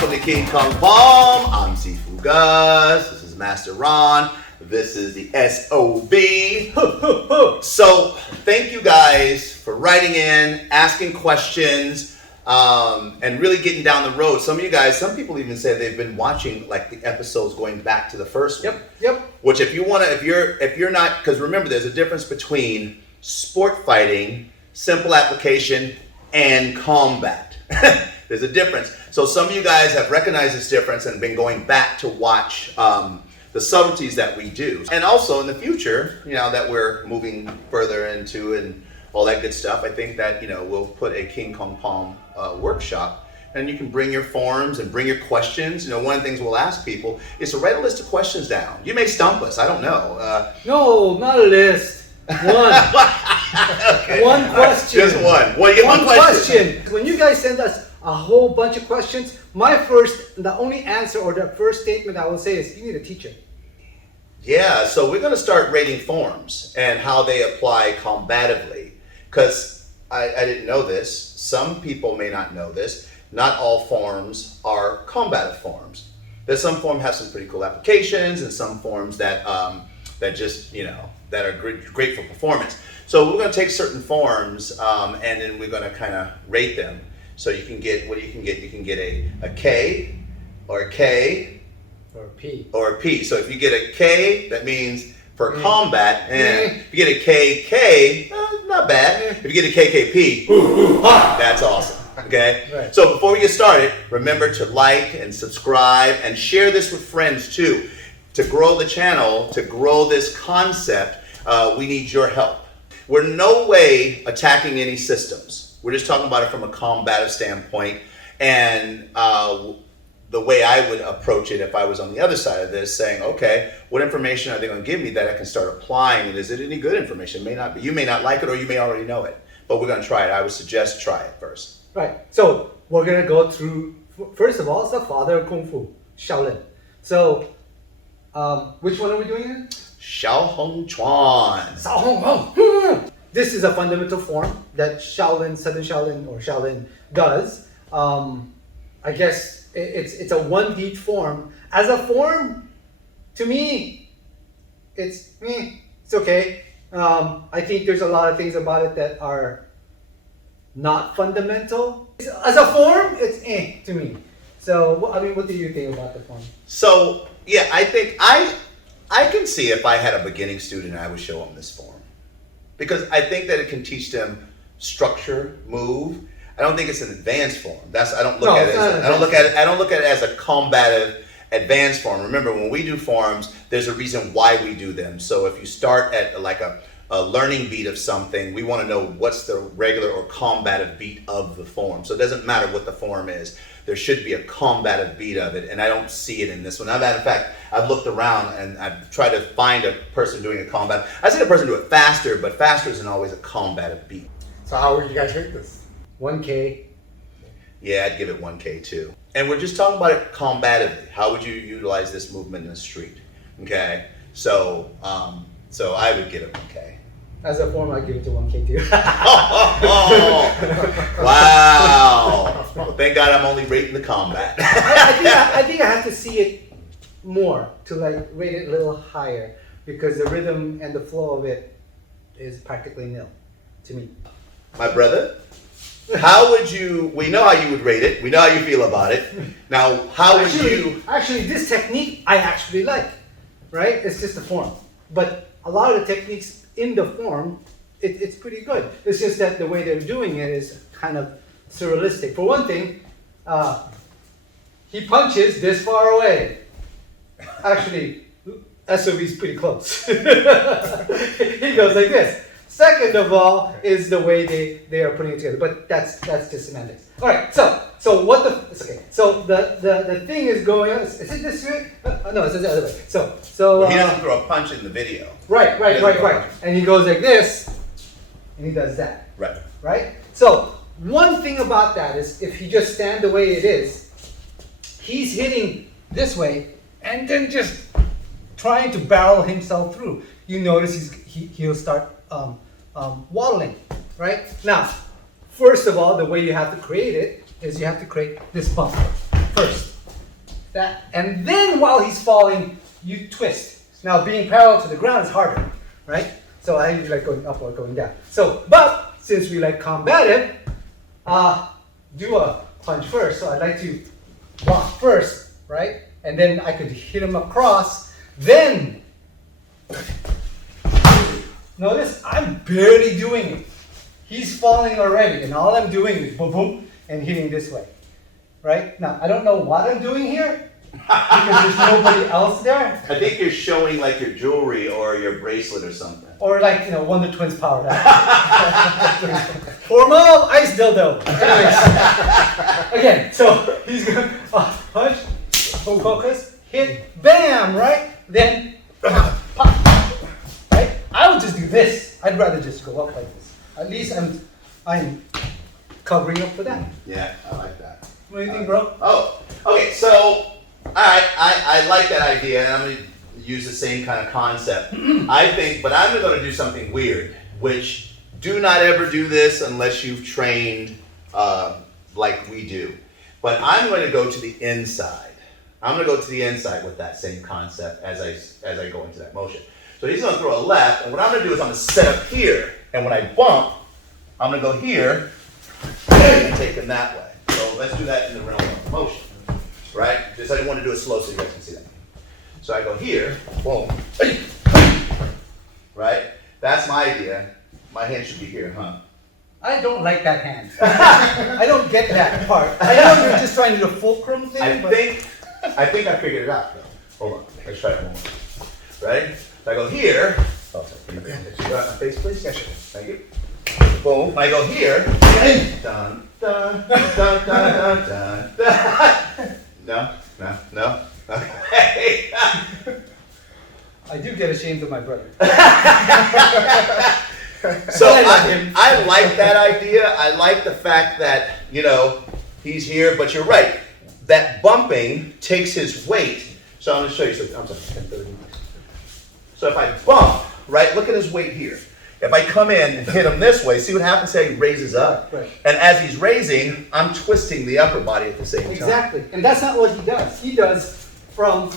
welcome to King Kong Palm. I'm Sifu Gus. This is Master Ron. This is the SOB. So thank you guys for writing in, asking questions, and really getting down the road. Some of you guys, some people even say they've been watching like the episodes going back to the first one. Yep. Which if you want to, if you're not, because remember there's a difference between sport fighting, simple application, and combat. There's a difference. So some of you guys have recognized this difference and been going back to watch the subtleties that we do. And also in the future, you know, that we're moving further into and all that good stuff, I think that, you know, we'll put a King Kong Palm workshop, and you can bring your forms and bring your questions. You know, one of the things we'll ask people is to write a list of questions down. You may stump us, I don't know. No, not a list. One. Okay. One question. Just one. Well, you get one question. When you guys send us a whole bunch of questions, the only answer or the first statement I will say is, you need a teacher. Yeah, so we're going to start rating forms and how they apply combatively. Because I didn't know this. Some people may not know this. Not all forms are combative forms. There's some forms have some pretty cool applications, and some forms that that just, you know, that are great for performance. So we're going to take certain forms and then we're going to kind of rate them. So you can get, what you can get a K or a K or a P. Or a P. So if you get a K, that means for combat. And if you get a KK, not bad. If you get a KKP, that's awesome. Okay? Right. So before we get started, remember to like and subscribe and share this with friends too. To grow the channel, to grow this concept, we need your help. We're in no way attacking any systems. We're just talking about it from a combative standpoint. And the way I would approach it if I was on the other side of this, saying, okay, what information are they going to give me that I can start applying? And is it any good information? It may not be. You may not like it, or you may already know it. But we're going to try it. I would suggest try it first. Right. So we're going to go through, first of all, it's the father of Kung Fu, Shaolin. So which one are we doing again? Shaolin Quan. This is a fundamental form that Southern Shaolin does. I guess it's a one-beat form. As a form, to me, it's okay. I think there's a lot of things about it that are not fundamental. As a form, it's to me. So, I mean, what do you think about the form? So, yeah, I think I can see if I had a beginning student, I would show them this form. Because I think that it can teach them structure, move. I don't think it's an advanced form. I don't look at it as a combative advanced form. Remember, when we do forms, there's a reason why we do them. So if you start at like a learning beat of something, we want to know what's the regular or combative beat of the form. So it doesn't matter what the form is. There should be a combative beat of it, and I don't see it in this one. In fact, I've looked around and I've tried to find a person doing a combat. I've seen a person do it faster, but faster isn't always a combative beat. So how would you guys rate this? 1K. Yeah, I'd give it 1K too. And we're just talking about it combatively. How would you utilize this movement in the street? Okay, so I would give it 1K. As a form, I'd give it to 1K too. Wow. Well, thank God I'm only rating the combat. I think I have to see it more to like rate it a little higher, because the rhythm and the flow of it is practically nil to me. My brother, how would you, we know how you would rate it. We know how you feel about it. Now, how would you? Actually, this technique I actually like, right? It's just a form. But a lot of the techniques in the form, it's pretty good. It's just that the way they're doing it is kind of surrealistic. For one thing, he punches this far away. Actually, SOB's pretty close. He goes like this. Second of all is the way they are putting it together. But that's just semantics. All right, so what it's okay. So the thing is going on. Is it this way? No, it's the other way. So Well, he doesn't throw a punch in the video. Right. And he goes like this, and he does that. Right. So one thing about that is, if he just stand the way it is, he's hitting this way and then just trying to barrel himself through. You notice he'll start waddling, right? Now, first of all, the way you have to create it is you have to create this bump. first. That, and then while he's falling, you twist. Now being parallel to the ground is harder, right? So I usually like going up or going down. So, but since we like combative, do a punch first. So I'd like to block first, right? And then I could hit him across. Then, notice I'm barely doing it. He's falling already, and all I'm doing is boom, boom, and hitting this way, right? Now, I don't know what I'm doing here, because there's nobody else there. I think you're showing like your jewelry or your bracelet or something. Or like, you know, Wonder Twins powered out. Form of ice dildo. Anyways, again, so he's going to punch, focus, hit, bam, right? Then, pop, right? I would just do this. I'd rather just go up like this. At least I'm covering up for that. Yeah, I like that. What do you think, bro? Oh, okay, so, alright, I like that idea, and I'm going to use the same kind of concept. I think, but I'm going to do something weird, which do not ever do this unless you've trained like we do. But I'm going to go to the inside. I'm going to go to the inside with that same concept as I go into that motion. So he's going to throw a left, and what I'm going to do is I'm going to set up here, and when I bump, I'm going to go here and take him that way. So let's do that in the realm of motion, right? Just I didn't want to do it slow so you guys can see that. So I go here, boom, right? That's my idea. My hand should be here, huh? I don't like that hand. I don't get that part. I know you're just trying to do a fulcrum thing, I think I figured it out though. Hold on, let's try it one more. Ready? So I go here. Oh, sorry. You got my face, please? Yes, sure. Thank you. Boom. I go here. Dun, dun, dun, dun, dun, dun, dun. No. Okay. I do get ashamed of my brother. So I like that idea. I like the fact that, you know, he's here, but you're right. That bumping takes his weight. So I'm going to show you something. I'm sorry, 10:30. So if I bump, right, look at his weight here. If I come in and hit him this way, see what happens? Say he raises up. Right. And as he's raising, I'm twisting the upper body at the same time. Exactly. And that's not what he does. He does from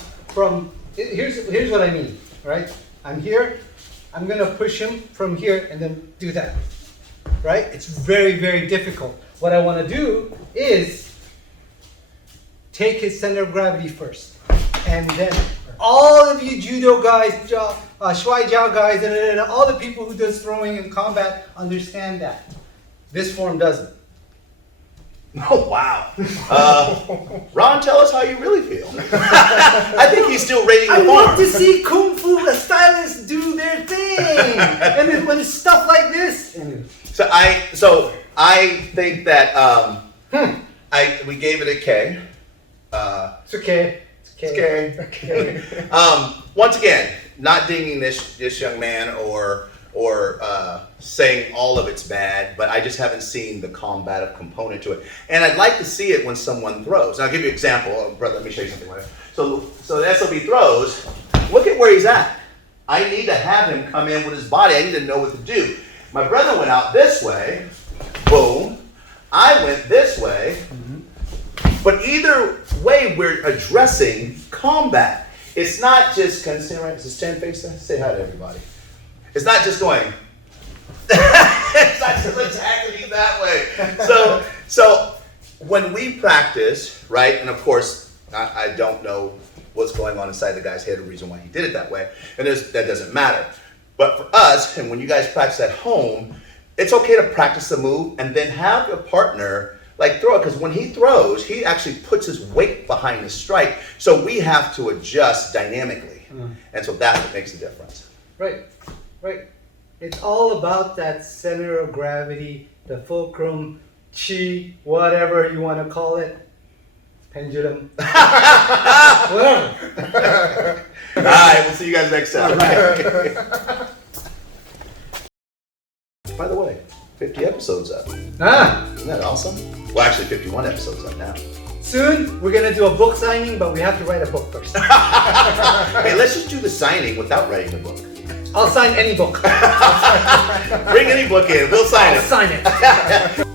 here's what I mean, right? I'm here, I'm gonna push him from here and then do that. Right? It's very, very difficult. What I wanna do is take his center of gravity first. And then all of you judo guys, Shuai Jiao guys, all the people who does throwing in combat understand that. This form doesn't. Oh, wow. Ron, tell us how you really feel. I think he's still rating the I farm. want to see Kung Fu stylists do their thing. And then when it's stuff like this. So I think that we gave it a K. It's okay. It's okay. Once again, not dinging this young man or saying all of it's bad, but I just haven't seen the combative component to it. And I'd like to see it when someone throws. And I'll give you an example. Brother, let me show you something. So the SOB throws, look at where he's at. I need to have him come in with his body. I need to know what to do. My brother went out this way, boom. I went this way. But either way, we're addressing combat. It's not just, can I stand right? Is this stand face there? Say hi to everybody. It's not just going, it's not just attacking you that way. So when we practice, right, and of course, I don't know what's going on inside the guy's head, the reason why he did it that way, and that doesn't matter. But for us, and when you guys practice at home, it's okay to practice the move and then have your partner like throw it, because when he throws, he actually puts his weight behind the strike, so we have to adjust dynamically. And so that's what makes the difference. Right. It's all about that center of gravity, the fulcrum, chi, whatever you want to call it, pendulum, whatever. All right, we'll see you guys next time. By the way, 50 episodes up. Isn't that awesome? Well, actually 51 episodes up now. Soon, we're going to do a book signing, but we have to write a book first. Hey, let's just do the signing without writing the book. I'll sign any book. Bring any book in, we'll sign it. I'll sign it.